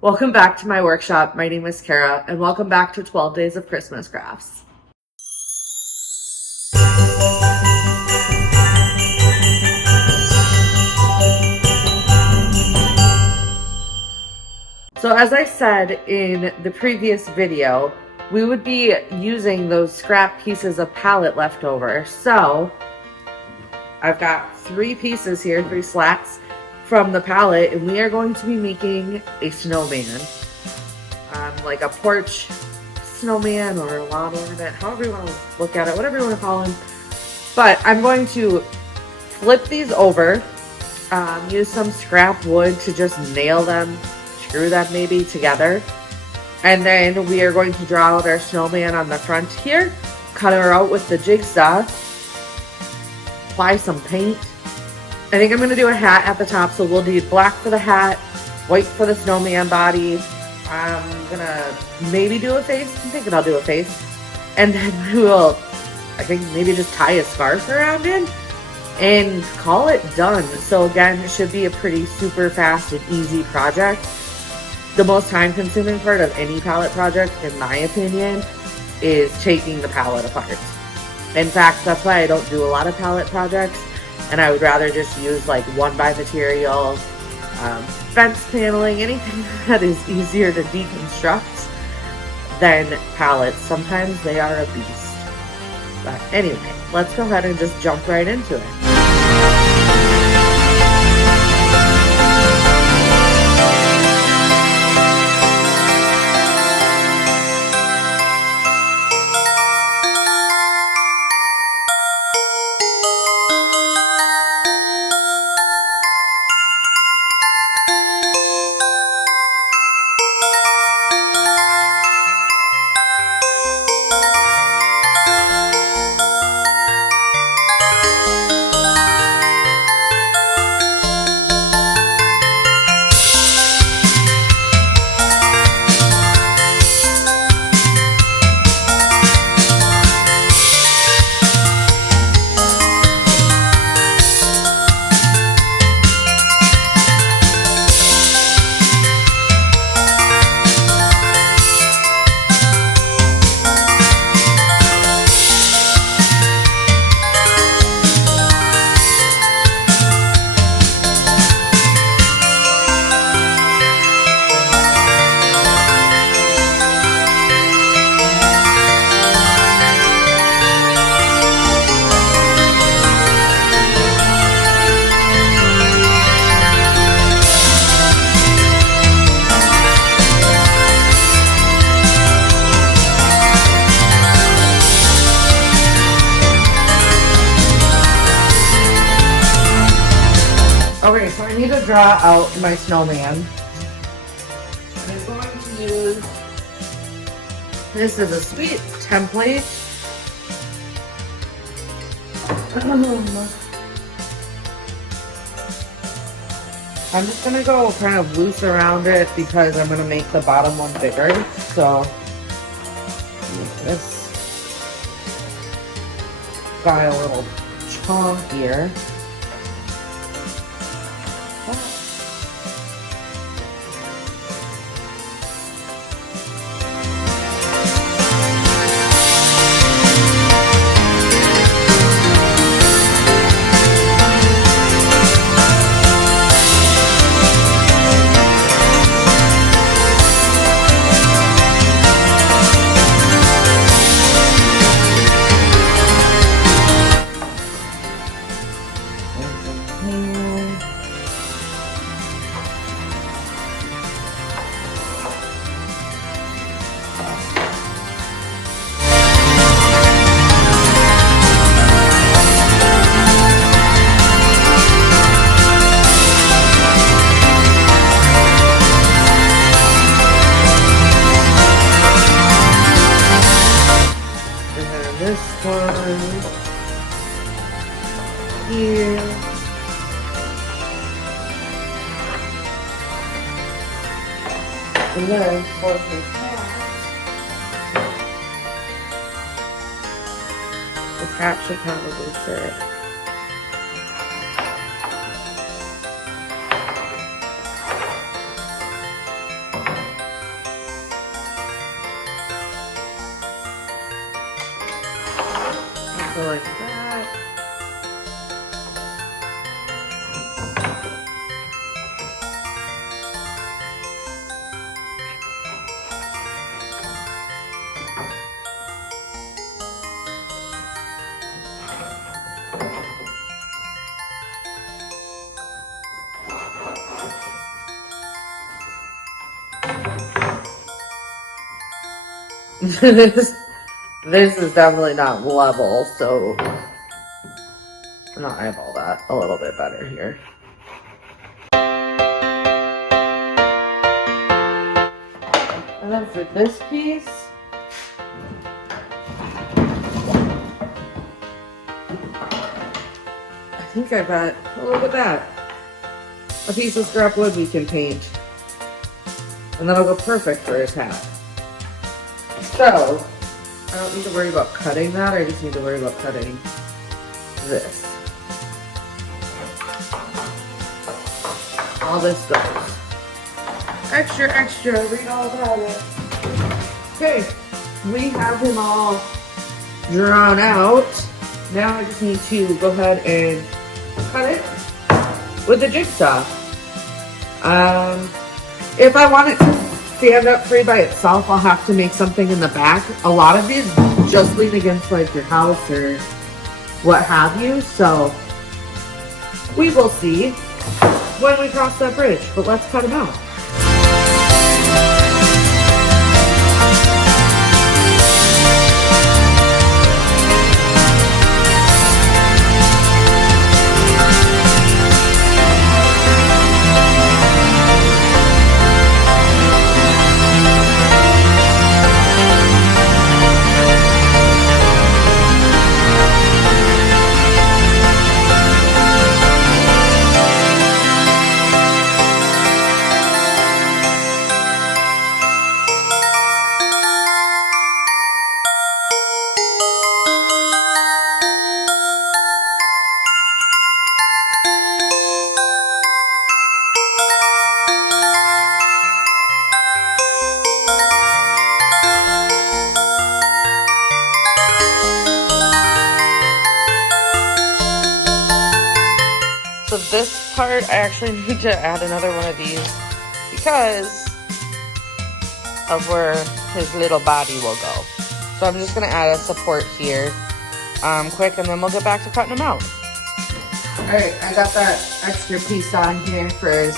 Welcome back to my workshop. My name is Kara, and welcome back to 12 Days of Christmas Crafts. So as I said in the previous video, we would be using those scrap pieces of pallet left over. So I've got 3 pieces here, 3 slats from the pallet, and we are going to be making a snowman. Like a porch snowman or a lawn ornament, however you want to look at it, whatever you want to call them. But I'm going to flip these over, use some scrap wood to just nail them, screw them maybe together. And then we are going to draw out our snowman on the front here, cut her out with the jigsaw, apply some paint. I think I'm going to do a hat at the top, so we'll need black for the hat, white for the snowman body. I'm gonna maybe do a face. I'm thinking I'll do a face. And then we will, I think, maybe just tie a scarf around it and call it done. So again, it should be a pretty super fast and easy project. The most time consuming part of any pallet project, in my opinion, is taking the pallet apart. In fact, that's why I don't do a lot of pallet projects, and I would rather just use like one-by material, fence paneling, anything that is easier to deconstruct than pallets. Sometimes they are a beast. But anyway, let's go ahead and just jump right into it. Okay, so I need to draw out my snowman. I'm going to use, this is a sweet template. I'm just going to go kind of loose around it because I'm going to make the bottom one bigger. So, this guy a little chunkier. This one here. And then for his hat should probably fit. So like that. This is definitely not level, so I'm gonna eyeball that a little bit better here. And then for this piece, I think I got, oh, look at that, a piece of scrap wood we can paint. And that'll go perfect for his hat. So, I don't need to worry about cutting that, I just need to worry about cutting this. All this goes. Extra, extra, read all about it. Okay, we have him all drawn out. Now I just need to go ahead and cut it with the jigsaw. If I want it to stand up free by itself, I'll have to make something in the back. A lot of these just lean against like your house or what have you, so we will see when we cross that bridge, but let's cut them out. So this part, I actually need to add another one of these because of where his little body will go. So I'm just gonna add a support here quick, and then we'll get back to cutting them out. All right, I got that extra piece on here for his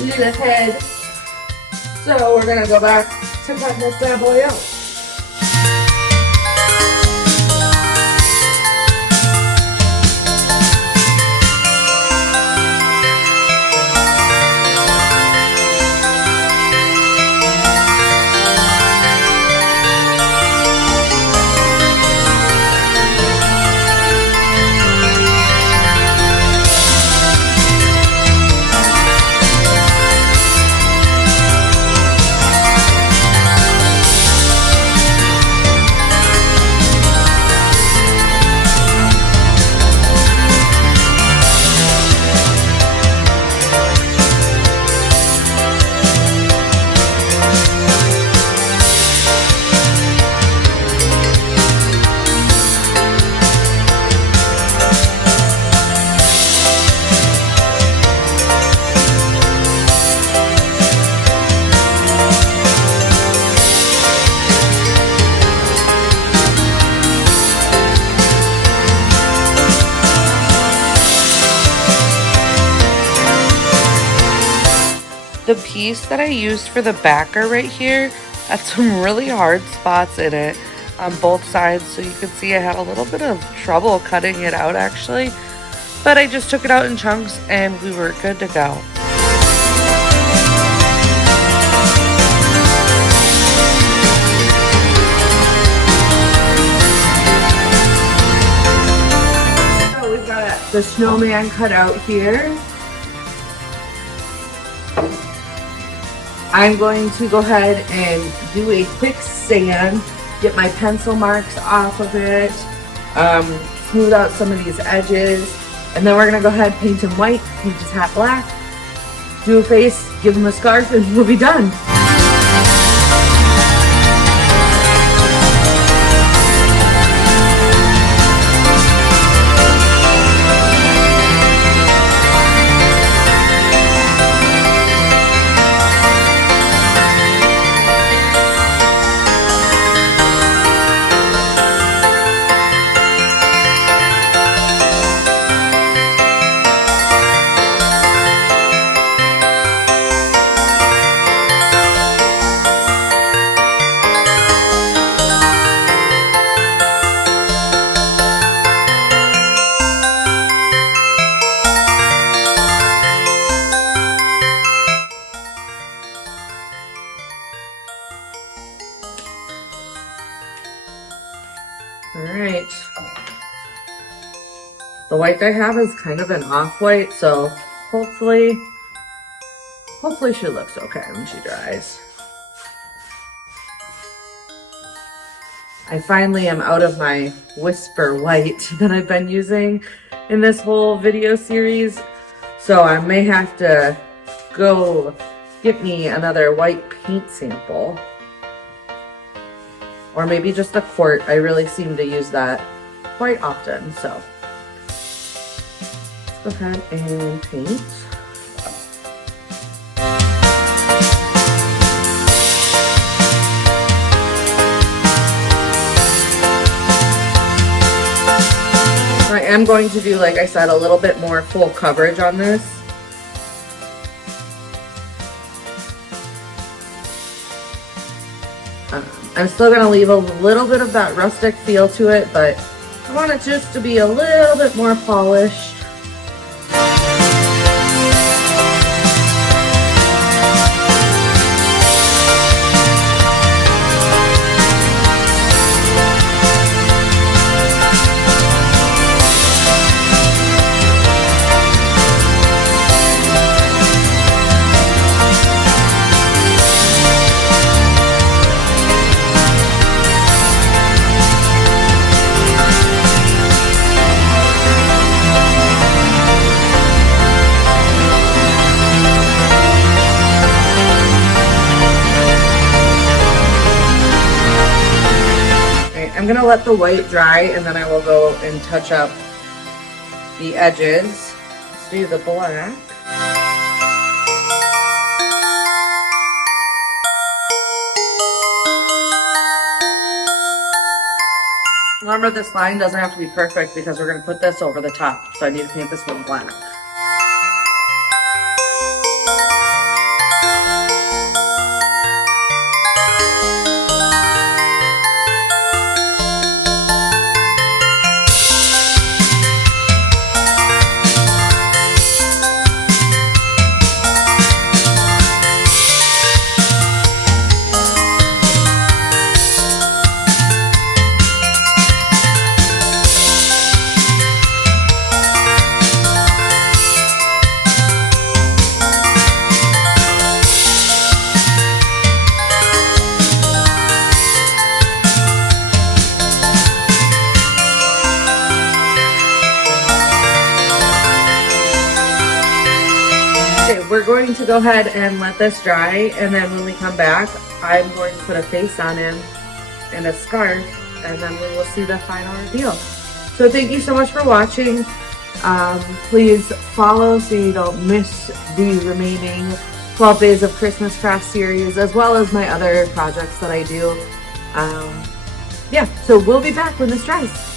little head. So we're gonna go back to cut this bad boy out. The piece that I used for the backer right here had some really hard spots in it on both sides, so you can see I had a little bit of trouble cutting it out actually, but I just took it out in chunks and we were good to go. So we've got the snowman cut out here. I'm going to go ahead and do a quick sand, get my pencil marks off of it, smooth out some of these edges, and then we're gonna go ahead and paint him white, paint his hat black, do a face, give him a scarf, and we'll be done. All right. The white I have is kind of an off-white, so hopefully she looks okay when she dries. I finally am out of my Whisper white that I've been using in this whole video series, so I may have to go get me another white paint sample. Or maybe just a quart. I really seem to use that quite often, so let's go ahead and paint. I am going to do, like I said, a little bit more full coverage on this. I'm still going to leave a little bit of that rustic feel to it, but I want it just to be a little bit more polished. I'm gonna let the white dry and then I will go and touch up the edges. Let's do the black. Remember, this line doesn't have to be perfect because we're gonna put this over the top, so I need to paint this one black. We're going to go ahead and let this dry, and then when we come back, I'm going to put a face on him and a scarf, and then we will see the final reveal. So thank you so much for watching. Please follow so you don't miss the remaining 12 Days of Christmas Craft series, as well as my other projects that I do. Yeah, so we'll be back when this dries.